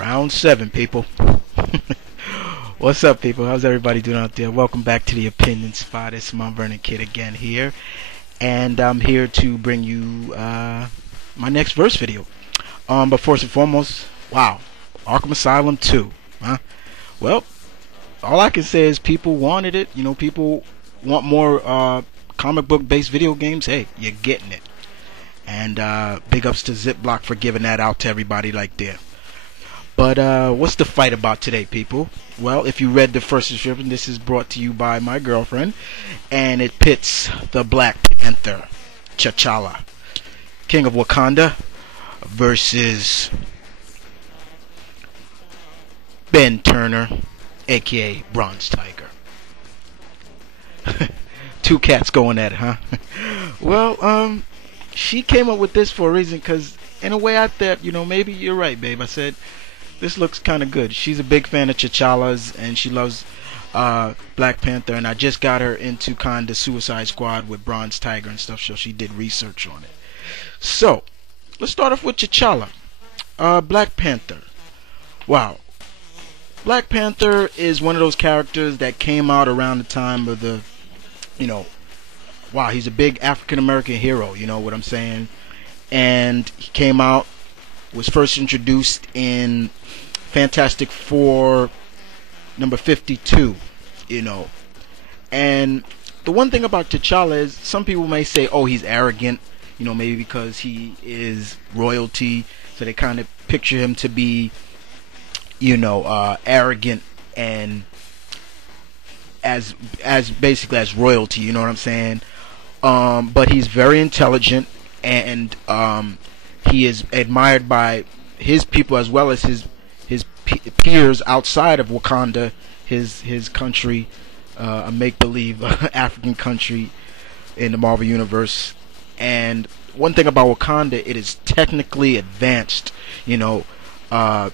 Round 7, people. What's up, people? How's everybody doing out there? Welcome back to the Opinion Spot. It's M.V.K again here, and I'm here to bring you my next verse video. But first and foremost, wow, Arkham Asylum 2, huh? Well, all I can say is people wanted it. You know, people want more comic book based video games. Hey, you're getting it. And big ups to Zipblock for giving that out to everybody like that. But what's the fight about today, people? Well, if you read the first description, this is brought to you by my girlfriend, and it pits the Black Panther, T'Challa, King of Wakanda, versus Ben Turner, aka Bronze Tiger. Two cats going at it, huh? Well, she came up with this for a reason, because in a way I thought, you know, maybe you're right, babe. I said, this looks kind of good. She's a big fan of T'Challa's, and she loves Black Panther, and I just got her into kind of Suicide Squad with Bronze Tiger and stuff, so she did research on it. So, let's start off with T'Challa. Black Panther. Wow. Black Panther is one of those characters that came out around the time of the, you know, wow, he's a big African-American hero, you know what I'm saying? And he came out, was first introduced in Fantastic Four number 52, you know. And the one thing about T'Challa is some people may say, oh, he's arrogant, you know, maybe because he is royalty, so they kind of picture him to be, you know, arrogant and as basically as royalty, you know what I'm saying? But he's very intelligent, and he is admired by his people as well as his peers outside of Wakanda, his country, a make-believe African country in the Marvel Universe. And one thing about Wakanda, it is technically advanced, you know, and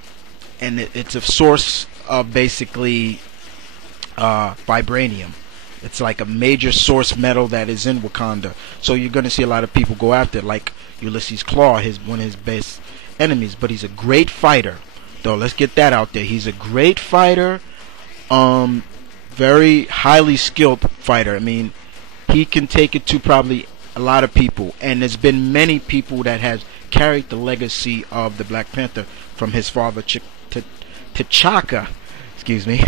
it's a source of basically vibranium. It's like a major source metal that is in Wakanda. So you're going to see a lot of people go after it, like Ulysses Claw, one of his best enemies. But he's a great fighter, though. Let's get that out there. He's a great fighter, very highly skilled fighter. I mean, he can take it to probably a lot of people. And there's been many people that have carried the legacy of the Black Panther from his father, T'Chaka, excuse me,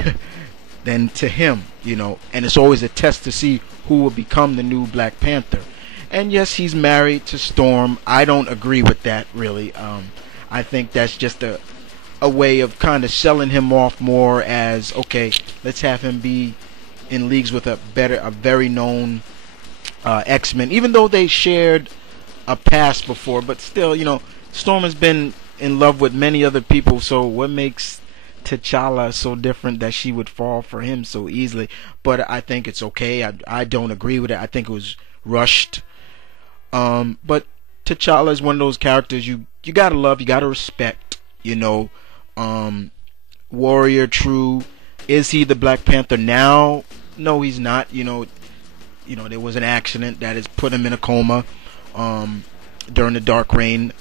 than to him, you know. And it's always a test to see who will become the new Black Panther. And yes, he's married to Storm. I don't agree with that, really. I think that's just a way of kind of selling him off more as, okay, let's have him be in leagues with a very known X-Men, even though they shared a past before. But still, you know, Storm has been in love with many other people, so what makes T'Challa so different that she would fall for him so easily? But I think it's okay. I don't agree with it. I think it was rushed. But T'Challa is one of those characters you gotta love, you gotta respect, you know. Warrior, true. Is he the Black Panther now? No, he's not. You know, there was an accident that has put him in a coma during the Dark Reign.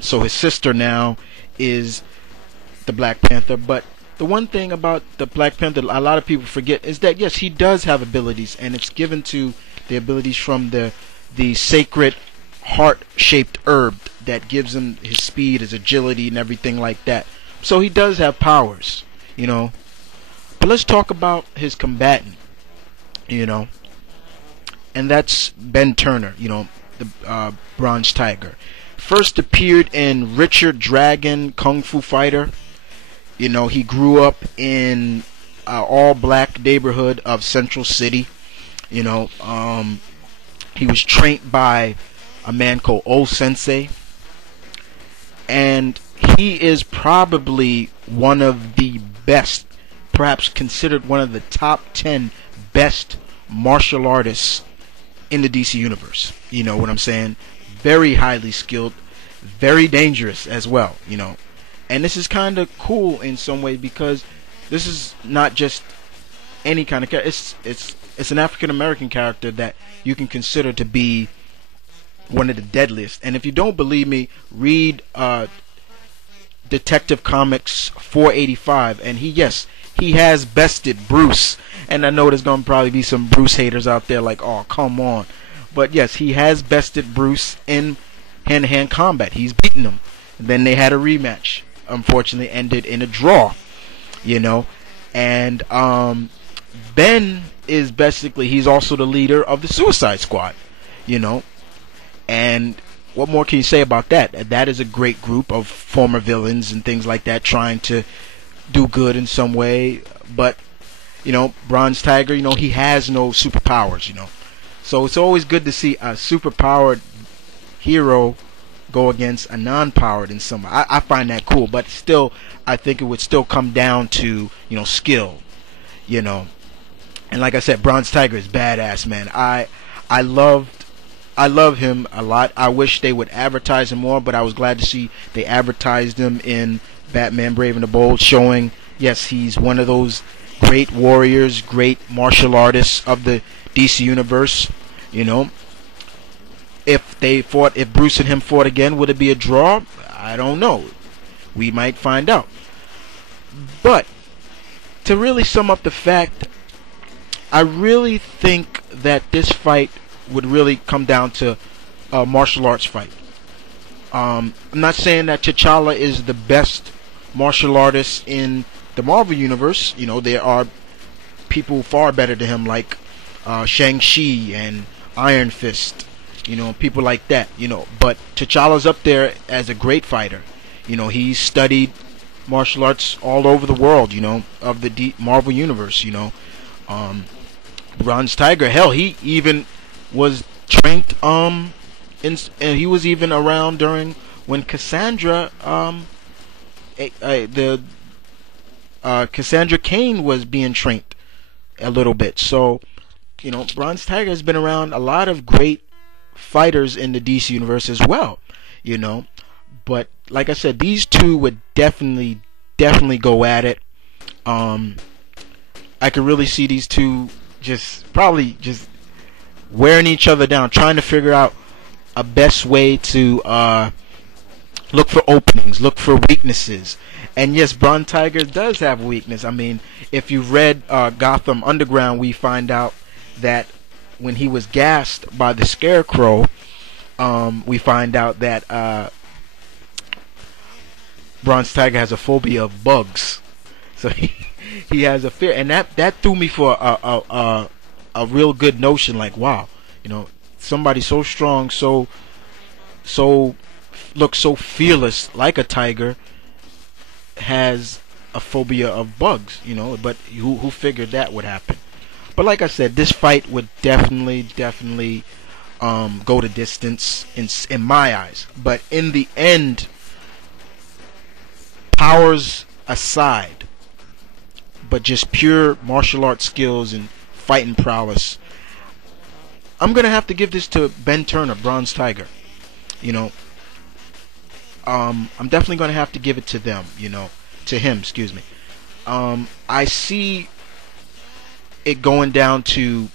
So his sister now is the Black Panther. But the one thing about the Black Panther a lot of people forget is that yes, he does have abilities, and it's given to the abilities from the sacred heart-shaped herb that gives him his speed, his agility, and everything like that. So he does have powers, you know. But let's talk about his combatant, you know, and that's Ben Turner, you know, the Bronze Tiger. First appeared in Richard Dragon Kung Fu Fighter. You know, he grew up in all-black neighborhood of Central City. You know, he was trained by a man called O Sensei, and he is probably one of the best, perhaps considered one of the top 10 best martial artists in the DC universe. You know what I'm saying? Very highly skilled, very dangerous as well, you know. And this is kind of cool in some way, because this is not just any kind of character. It's an African American character that you can consider to be one of the deadliest. And if you don't believe me, read Detective Comics 485, and he has bested Bruce. And I know there's gonna probably be some Bruce haters out there like, oh come on, but yes, he has bested Bruce in hand-to-hand combat. He's beaten him. And then they had a rematch. Unfortunately, ended in a draw. You know, and Ben is basically, he's also the leader of the Suicide Squad. You know, and what more can you say about that? That is a great group of former villains and things like that, trying to do good in some way. But you know, Bronze Tiger, you know, he has no superpowers. You know, so it's always good to see a superpowered hero go against a non-powered in some. I find that cool, but still, I think it would still come down to, you know, skill. You know, and like I said, Bronze Tiger is badass, man. I love him a lot. I wish they would advertise him more, but I was glad to see they advertised him in Batman Brave and the Bold, showing, yes, he's one of those great warriors, great martial artists of the DC universe. You know, if Bruce and him fought again, would it be a draw? I don't know. We might find out. But to really sum up the fact, I really think that this fight would really come down to a martial arts fight. I'm not saying that T'Challa is the best martial artist in the Marvel universe. You know, there are people far better than him, like Shang-Chi and Iron Fist. You know, people like that. You know, but T'Challa's up there as a great fighter. You know, he's studied martial arts all over the world. You know, of the Marvel universe. You know, Bronze Tiger. Hell, he even was trained and he was even around during when Cassandra Cassandra Cain was being trained a little bit. So, you know, Bronze Tiger has been around a lot of great fighters in the DC universe as well, you know. But like I said, these two would definitely go at it. I could really see these two probably just wearing each other down, trying to figure out a best way to look for openings, look for weaknesses. And yes, Bronze Tiger does have a weakness. I mean, if you've read Gotham Underground, we find out that when he was gassed by the Scarecrow, we find out that Bronze Tiger has a phobia of bugs. So he has a fear, and that threw me for a real good notion. Like, wow, you know, somebody so strong, so looks so fearless, like a tiger, has a phobia of bugs. You know, but who figured that would happen? But like I said, this fight would definitely go the distance in my eyes. But in the end, powers aside, but just pure martial arts skills and fighting prowess, I'm gonna have to give this to Ben Turner, Bronze Tiger. You know, I'm definitely gonna have to give it to them. You know, to him. Excuse me. I see it going down to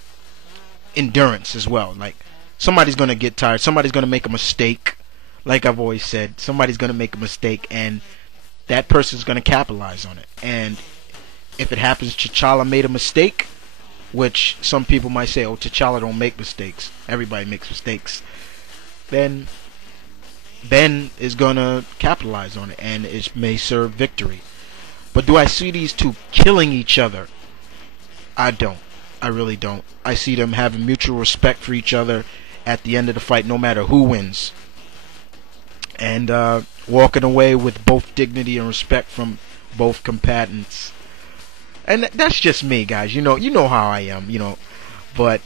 endurance as well. Like, somebody's gonna get tired. Somebody's gonna make a mistake. Like I've always said, somebody's gonna make a mistake, and that person's gonna capitalize on it. And if it happens, T'Challa made a mistake, which some people might say, oh, T'Challa don't make mistakes, everybody makes mistakes, then Ben is gonna capitalize on it, and it may serve victory. But do I see these two killing each other? I don't. I really don't. I see them having mutual respect for each other at the end of the fight, no matter who wins, and walking away with both dignity and respect from both combatants. And that's just me, guys. You know how I am. You know, but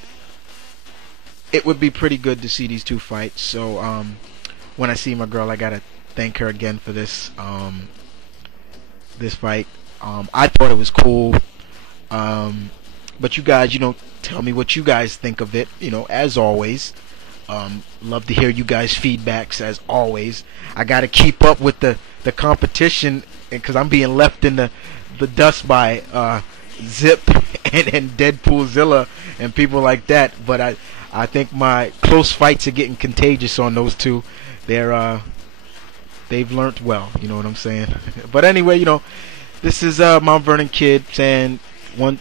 it would be pretty good to see these two fight. So when I see my girl, I gotta thank her again for this this fight. I thought it was cool. But you guys, you know, tell me what you guys think of it. You know, as always, love to hear you guys' feedbacks. As always, I gotta keep up with the competition, because I'm being left in the dust by Zip and Deadpoolzilla and people like that. But I think my close fights are getting contagious on those two. They're they've learned well. You know what I'm saying? But anyway, this is Mount Vernon Kid saying,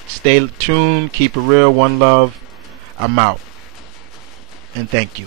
stay tuned, keep it real, one love. I'm out, and thank you.